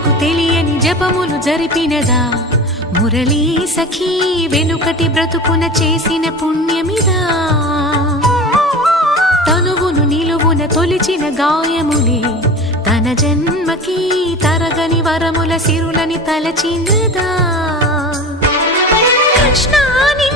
జనులకు తెలియని జపములు జరిపినదా మురళీ సఖీ వెనుకటి బ్రతుకున చేసిన పుణ్యమిదా తనువును నిలువున తొలిచిన గాయములే తన జన్మకి తరగని వరముల సిరులని తలచినదా కృష్ణాని